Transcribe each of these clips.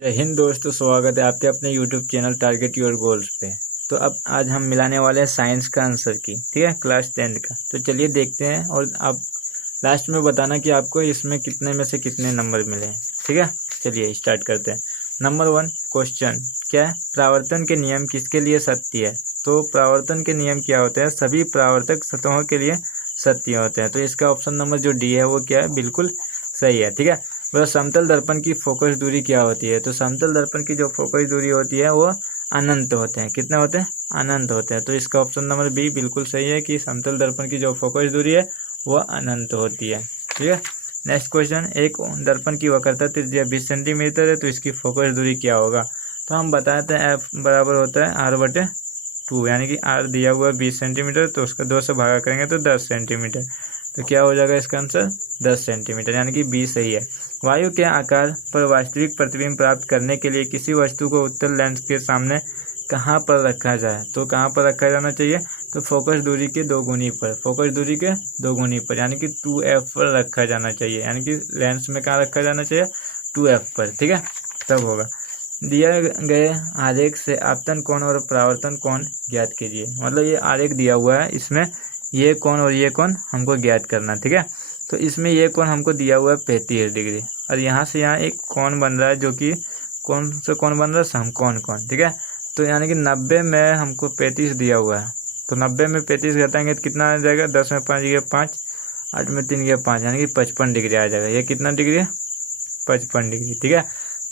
जय हिंद दोस्तों, स्वागत है आपके अपने YouTube channel target your goals पे। तो अब आज हम मिलाने वाले हैं साइंस का आंसर की, ठीक है, क्लास 10 का। तो चलिए देखते हैं और आप लास्ट में बताना कि आपको इसमें कितने में से कितने नंबर मिले हैं, ठीक है। चलिए स्टार्ट करते हैं। नंबर 1 क्वेश्चन क्या है, परावर्तन के नियम किसके लिए सत्य है। तो परावर्तन के नियम क्या होते हैं, सभी परावर्तक सतहों के लिए सत्य होते हैं। तो इसका ऑप्शन नंबर जो डी है वो क्या है, बिल्कुल सही है, ठीक है। वह समतल दर्पण की फोकस दूरी क्या होती है। तो समतल दर्पण की जो फोकस दूरी होती है वो अनंत होते हैं। कितने होते हैं, अनंत होते हैं। तो इसका ऑप्शन नंबर बी बिल्कुल सही है कि समतल दर्पण की जो फोकस दूरी है वो अनंत होती है, ठीक है। नेक्स्ट क्वेश्चन, एक दर्पण की वक्रता त्रिज्या 20 सेंटीमीटर है, तो इसकी फोकस दूरी क्या होगा। तो हम बताते हैं एफ बराबर होता है R/2, यानी कि आर दिया हुआ है 20 सेंटीमीटर, तो उसका 2 से भागा करेंगे तो 10 सेंटीमीटर। तो क्या हो जाएगा इसका आंसर 10 सेंटीमीटर, यानी कि बी सही है। वायु के आकार पर वास्तविक प्रतिबिंब प्राप्त करने के लिए किसी वस्तु को उत्तल लेंस के सामने कहाँ पर रखा जाए। तो कहाँ पर रखा जाना चाहिए, तो फोकस दूरी के दोगुनी पर, फोकस दूरी के दोगुनी पर, यानी कि 2f पर रखा जाना चाहिए। यानी कि लेंस में कहाँ रखा जाना चाहिए, 2f पर, ठीक है, तब होगा। दिए गए आरेख से आपतन कोण और परावर्तन कोण ज्ञात कीजिए। मतलब ये आरेख दिया हुआ है, इसमें ये कोण और ये कोण हमको ज्ञात करना, ठीक है। तो इसमें ये कोण हमको दिया हुआ है 35 डिग्री, और यहाँ से यहाँ एक कोण बन रहा है जो कि कौन से कोण बन रहा है, समकोण कोण, ठीक है। तो यानी कि 90 में हमको 35 दिया हुआ है, तो 90 में 35 घटाएंगे तो कितना आ जाएगा, 10 में 5 गया 5, 8 में 3 गया 5, यानी कि 55 डिग्री आ जाएगा। ये कितना डिग्री है, 55 डिग्री, ठीक है।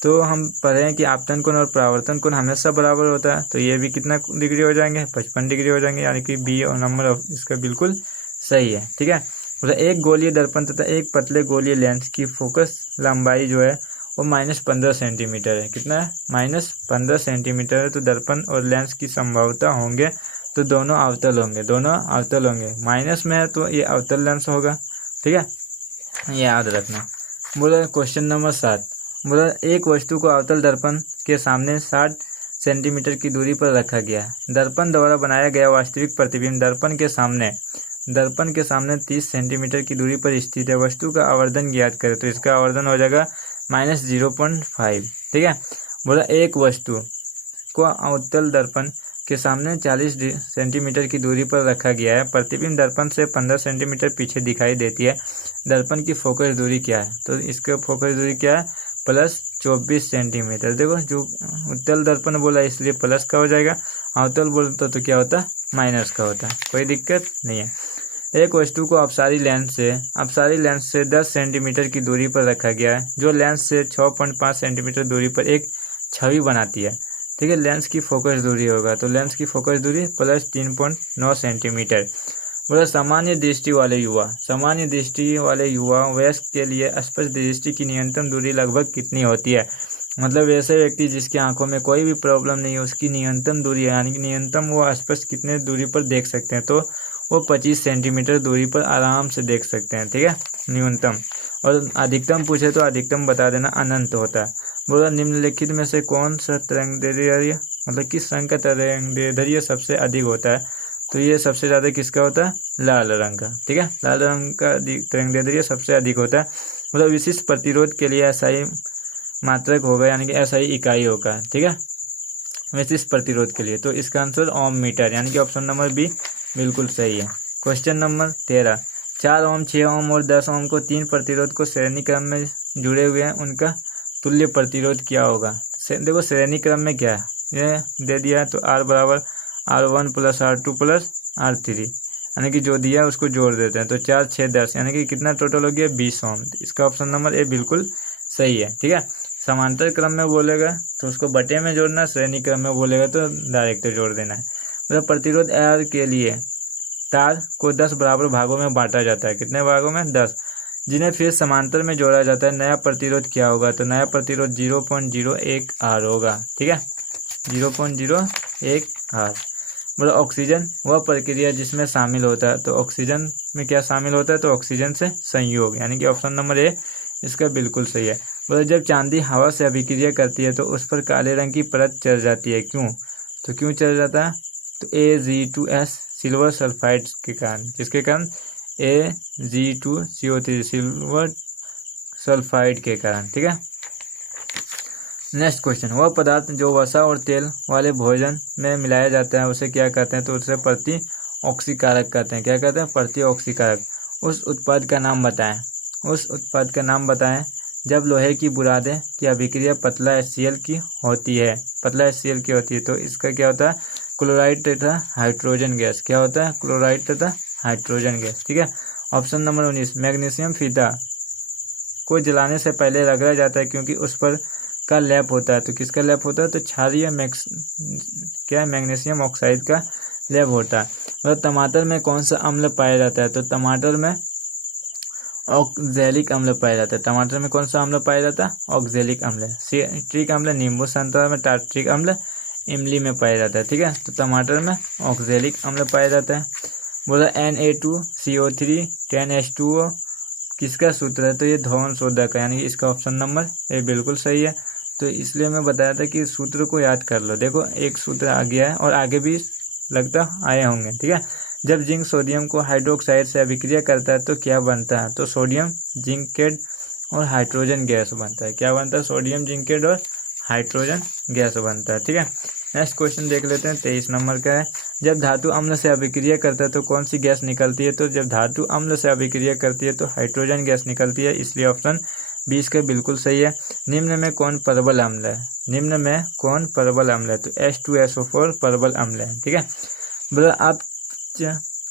तो हम पढ़े हैं कि आपतन कोण और परावर्तन कोण हमेशा बराबर होता है, तो ये भी कितना डिग्री हो जाएंगे, 55 डिग्री हो जाएंगे, यानी कि बी और नंबर इसका बिल्कुल सही है, ठीक है। मतलब एक गोलीय दर्पण तथा एक पतले गोलीय लेंस की फोकस लंबाई जो है वो -15 सेंटीमीटर है। कितना है, -15 सेंटीमीटर है। तो दर्पण और लेंस की संभवता होंगे तो दोनों अवतल होंगे, दोनों अवतल होंगे। माइनस में है तो ये अवतल लेंस होगा, ठीक है, ये याद रखना। बोला क्वेश्चन नंबर 7, बोला एक वस्तु को अवतल दर्पण के सामने 60 सेंटीमीटर की दूरी पर रखा गया है। दर्पण द्वारा बनाया गया वास्तविक प्रतिबिंब दर्पण के सामने 30 सेंटीमीटर की दूरी पर स्थित है। वस्तु का आवर्धन ज्ञात करें। तो इसका आवर्धन हो जाएगा -0.5, ठीक है। बोला एक वस्तु को अवतल दर्पण के सामने 40 सेंटीमीटर की दूरी पर रखा गया है। प्रतिबिंब दर्पण से 15 सेंटीमीटर पीछे दिखाई देती है। दर्पण की फोकस दूरी क्या है। तो इसका फोकस दूरी क्या है, +24 सेंटीमीटर। देखो जो उत्तल दर्पण बोला इसलिए प्लस का हो जाएगा, अवतल बोलता तो क्या होता, माइनस का होता। कोई दिक्कत नहीं है। एक वस्तु को अपसारी लेंस से 10 सेंटीमीटर की दूरी पर रखा गया है, जो लेंस से 6.5 सेंटीमीटर दूरी पर एक छवि बनाती है, ठीक है। लेंस की फोकस दूरी होगा, तो लेंस की फोकस दूरी +3.9 सेंटीमीटर। बोला सामान्य दृष्टि वाले युवा वयस्क के लिए स्पष्ट दृष्टि की न्यूनतम दूरी लगभग कितनी होती है। मतलब वैसे व्यक्ति जिसकी आंखों में कोई भी प्रॉब्लम नहीं है उसकी न्यूनतम दूरी, यानी कि न्यूनतम वो स्पष्ट कितने दूरी पर देख सकते हैं, तो वो 25 सेंटीमीटर दूरी पर आराम से देख सकते हैं, ठीक है, न्यूनतम। और अधिकतम पूछे तो अधिकतम बता देना अनंत होता है। बोला निम्नलिखित में से कौन सा तरंगदैर्ध्य, मतलब किस रंग का तरंगदैर्ध्य सबसे अधिक होता है। तो ये सबसे ज़्यादा किसका होता है, लाल रंग का, ठीक है, लाल रंग का तरंगदैर्ध्य सबसे अधिक होता है। मतलब विशिष्ट प्रतिरोध के लिए SI मात्रक होगा, यानी कि SI इकाई होगा, ठीक है, विशिष्ट प्रतिरोध के लिए। तो इसका आंसर ओम मीटर, यानी कि ऑप्शन नंबर बी बिल्कुल सही है। क्वेश्चन नंबर 13, 4 ओम, 6 ओम और 10 ओम को 3 प्रतिरोध को श्रेणी क्रम में जुड़े हुए हैं, उनका तुल्य प्रतिरोध क्या होगा। देखो श्रेणी क्रम में क्या है, ये दे दिया है, तो R बराबर R1 + R2 + R3, यानी कि जो दिया है उसको जोड़ देते हैं। तो 4, 6, 10, यानी कि कितना टोटल हो गया 20 ओम। इसका ऑप्शन नंबर ए बिल्कुल सही है, ठीक है। समांतर क्रम में बोलेगा तो उसको बटे में जोड़ना, श्रेणी क्रम में बोलेगा तो डायरेक्ट जोड़ देना है। मतलब प्रतिरोध R के लिए तार को 10 बराबर भागों में बांटा जाता है। कितने भागों में, 10, जिन्हें फिर समांतर में जोड़ा जाता है। नया प्रतिरोध क्या होगा, तो नया प्रतिरोध 0.01 R होगा, ठीक है, 0.01 R। मतलब ऑक्सीजन वह प्रक्रिया जिसमें शामिल होता है, तो ऑक्सीजन में क्या शामिल होता है, तो ऑक्सीजन से संयोग, यानी कि ऑप्शन नंबर ए इसका बिल्कुल सही है। मतलब जब चांदी हवा से अभिक्रिया करती है तो उस पर काले रंग की परत चढ़ जाती है, क्यों, तो क्यों चढ़ जाता है, तो Ag2S सिल्वर सल्फाइड के कारण, किसके कारण, Ag2CO3 सिल्वर सल्फाइड के कारण, ठीक है। नेक्स्ट क्वेश्चन, वह पदार्थ जो वसा और तेल वाले भोजन में मिलाया जाता है उसे क्या कहते हैं? तो उसे प्रति ऑक्सीकारक कहते हैं। क्या कहते हैं? प्रति ऑक्सीकारक। उस उत्पाद का नाम बताएं। उस उत्पाद का नाम बताएं जब लोहे की बुरादे की अभिक्रिया पतला HCl की होती है। पतला HCl की होती है तो इसका क्या होता है? क्लोराइड तथा हाइड्रोजन गैस। क्या होता है? क्लोराइड तथा हाइड्रोजन गैस। ठीक है। ऑप्शन नंबर 19, मैग्नीशियम फीता को जलाने से पहले रगड़ा जाता है क्योंकि उस पर का लेप होता है। तो किसका लेप होता है? तो क्षारीय क्या है? मैग्नीशियम ऑक्साइड का लेप होता है। और टमाटर में कौन सा अम्ल पाया जाता है? तो टमाटर में ऑक्जेलिक अम्ल पाया जाता है। टमाटर में कौन सा अम्ल पाया जाता है? ऑक्जेलिक अम्ल। सिट्रिक अम्ल नींबू संतरा में, टार्ट्रिक अम्ल इमली में पाया जाता है। ठीक है। तो टमाटर में ऑक्जेलिक अम्ल पाया जाता है। बोला Na2CO3 10H2O किसका सूत्र है? तो ये धवन शोधक का, यानी कि इसका ऑप्शन नंबर ए बिल्कुल सही है। तो इसलिए मैं बताया था कि सूत्र को याद कर लो। देखो एक सूत्र आ गया है और आगे भी लगता आए होंगे। ठीक है। जब जिंक सोडियम को हाइड्रोक्साइड से अभिक्रिया करता है तो क्या बनता है? तो सोडियम जिंकेट और हाइड्रोजन गैस बनता है। क्या बनता है? सोडियम जिंकेट और हाइड्रोजन गैस बनता है। ठीक है। नेक्स्ट क्वेश्चन देख लेते हैं, 23 नंबर का है। जब धातु अम्ल से अभिक्रिया करता है तो कौन सी गैस निकलती है? तो जब धातु अम्ल से अभिक्रिया करती है तो हाइड्रोजन गैस निकलती है, इसलिए ऑप्शन 20 का बिल्कुल सही है। निम्न में कौन परबल अम्ल है? निम्न में कौन परबल अम्ल है? तो H2SO4 परबल अम्ल है। ठीक है। बोला आप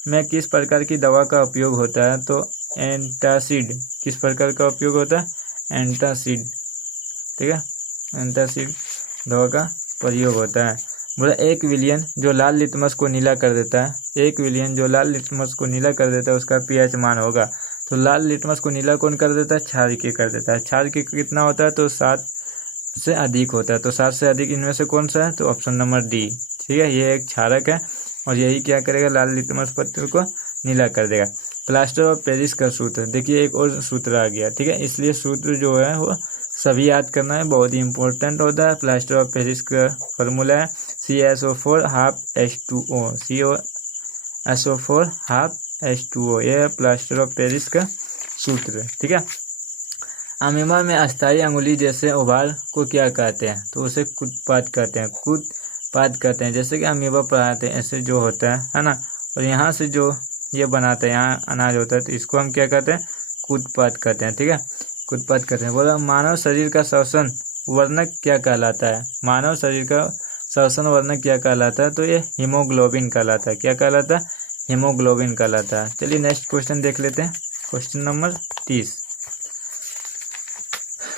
में किस प्रकार की दवा का उपयोग होता है? तो एंटासिड। किस प्रकार का उपयोग होता है? एंटासिड। ठीक है। एंटासिड दवा का प्रयोग होता है। बोला 1 विलियन जो लाल लिटमस को नीला कर देता है, 1 विलियन जो लाल लिटमस को नीला कर देता है उसका pH मान होगा। तो लाल लिटमस को नीला कौन कर देता है? क्षारकीय कर देता है। क्षारकीय कितना होता है? तो 7 से अधिक होता है। तो 7 से अधिक इनमें से कौन सा है? तो ऑप्शन नंबर डी। ठीक है। ये एक क्षारक है और यही क्या करेगा? लाल लिटमस पत्र को नीला कर देगा। प्लास्टर ऑफ पेरिस का सूत्र, देखिए एक और सूत्र आ गया। ठीक है। इसलिए सूत्र जो है वो सभी याद करना है, बहुत ही इंपॉर्टेंट होता है। प्लास्टर ऑफ पेरिस का फॉर्मूला है CaSO4 half H2O। CaSO4 half H2O, यह है प्लास्टर ऑफ पेरिस का सूत्र। ठीक है। अमीबा में अस्थायी अंगुली जैसे उभार को क्या कहते हैं? तो उसे कुदपाद कहते हैं। कुदपाद कहते हैं। जैसे कि अमीबा पढ़ाते हैं ऐसे जो होता है ना, और यहाँ से जो ये बनाता है, यहाँ अनाज होता है, तो इसको हम क्या कहते हैं? कुदपाद कहते हैं। ठीक है। कुदपाद कहते हैं। बोला मानव शरीर का श्वसन वर्णक क्या कहलाता है? मानव शरीर का श्वसन वर्णक क्या कहलाता है? तो ये हीमोग्लोबिन कहलाता है। क्या कहलाता है? हीमोग्लोबिन कहलाता है। चलिए नेक्स्ट क्वेश्चन देख लेते हैं। Question number 30।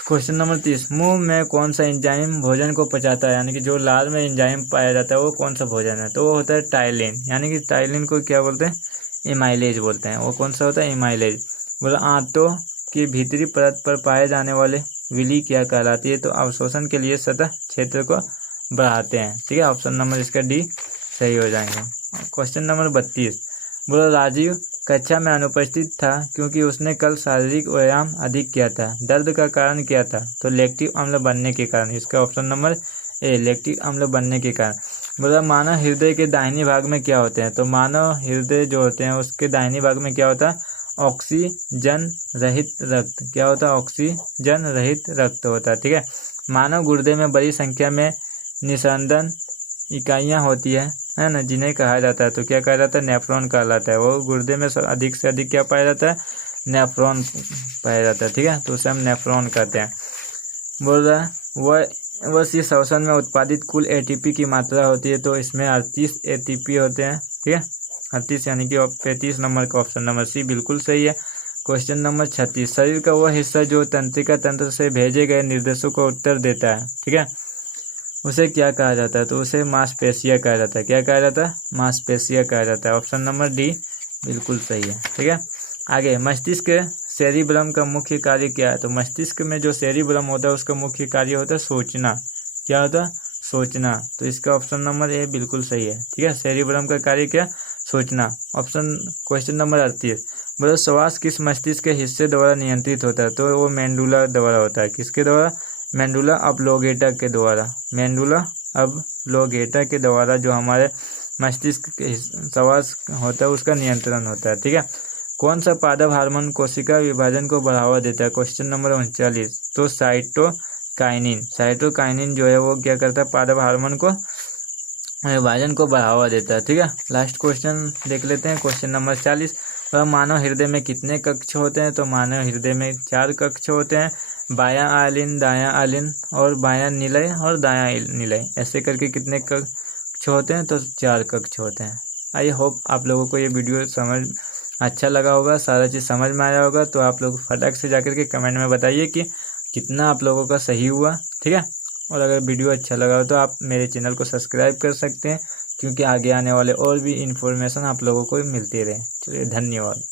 क्वेश्चन नंबर 30, मुंह में कौन सा एंजाइम भोजन को पचाता है? यानी कि जो लार में एंजाइम पाया जाता है वो कौन सा भोजन है? तो वो होता है टाइलिन। यानी कि टाइलिन को क्या बोलते हैं? एमाइलेज बोलते हैं। वो कौन सा होता है? एमाइलेज। बोला आंतों की भीतरी परत पर पाए जाने वाले विली क्या कहलाती है? तो अवशोषण के लिए सतह क्षेत्र को बढ़ाते हैं। ठीक है। ऑप्शन नंबर इसका डी सही हो जाएंगे। क्वेश्चन नंबर 32, बोला राजीव कक्षा में अनुपस्थित था क्योंकि उसने कल शारीरिक व्यायाम अधिक किया था। दर्द का कारण क्या था? तो लैक्टिक अम्ल बनने के कारण। इसका ऑप्शन नंबर ए, लैक्टिक अम्ल बनने के कारण। बोला मानव हृदय के दाहिने भाग में क्या होते हैं? तो मानव हृदय जो होते हैं उसके दाहिने भाग में क्या होता है? ऑक्सीजन रहित रक्त। क्या होता है? ऑक्सीजन रहित रक्त होता है। ठीक है। मानव गुर्दे में बड़ी संख्या में निस्यंदन इकाइयाँ होती है ना, जिन्हें कहा जाता है। तो क्या कहा जाता है? नेफ्रॉन कहलाता है। वो गुर्दे में अधिक से अधिक क्या पाया जाता है? नेफ्रॉन पाया जाता है। ठीक है। तो उसे हम नेफ्रॉन कहते हैं। बोल रहा है वह इस श्वसन में उत्पादित कुल ATP की मात्रा होती है। तो इसमें 38 ATP होते हैं। ठीक है। 38 यानी कि 35 नंबर का ऑप्शन नंबर सी बिल्कुल सही है। क्वेश्चन नंबर 36, शरीर का वह हिस्सा जो तंत्रिका तंत्र से भेजे गए निर्देशों को उत्तर देता है, ठीक है, उसे क्या कहा जाता है? तो उसे मांसपेशियाँ कहा जाता है। क्या कहा जाता है? मांसपेशियाँ कहा जाता है। ऑप्शन नंबर डी बिल्कुल सही है। ठीक है। आगे, मस्तिष्क सेरिब्रम का मुख्य कार्य क्या है? तो मस्तिष्क में जो सेरिब्रम होता है उसका मुख्य कार्य होता है सोचना। क्या होता है? सोचना। तो इसका ऑप्शन नंबर ए बिल्कुल सही है। ठीक है। सेरिब्रम का कार्य क्या? सोचना। क्वेश्चन नंबर 38, बोलो श्वास किस मस्तिष्क के हिस्से द्वारा नियंत्रित होता है? तो वो मेंडुला द्वारा होता है। किसके द्वारा? मेंडुला ऑब्लोंगेटा के द्वारा। मेंडुला ऑब्लोंगेटा के द्वारा जो हमारे मस्तिष्क के श्वास होता है उसका नियंत्रण होता है। ठीक है। कौन सा पादप हार्मोन कोशिका विभाजन को बढ़ावा देता है? क्वेश्चन नंबर 39, तो साइटोकाइनेसिस साइटोकाइनिन जो है वो क्या करता है, पादप हार्मोन को, विभाजन को बढ़ावा देता है। ठीक है, लास्ट क्वेश्चन देख लेते हैं, क्वेश्चन नंबर 40। वह मानव हृदय में कितने कक्ष होते हैं? तो मानव हृदय में 4 कक्ष होते हैं, बायां आलिन, दायां आलिन और बायां निलय और दायां निलय, ऐसे करके कितने कक्ष होते हैं? तो 4 कक्ष होते हैं। आई होप आप लोगों को ये वीडियो समझ अच्छा लगा होगा, सारा चीज़ समझ में आया होगा। तो आप लोग फटाक से जाकर के कमेंट में बताइए कि कितना आप लोगों का सही हुआ। ठीक है, और अगर वीडियो अच्छा लगा हो तो आप मेरे चैनल को सब्सक्राइब कर सकते हैं, क्योंकि आगे आने वाले और भी इन्फॉर्मेशन आप लोगों को मिलती रहे। चलिए, धन्यवाद।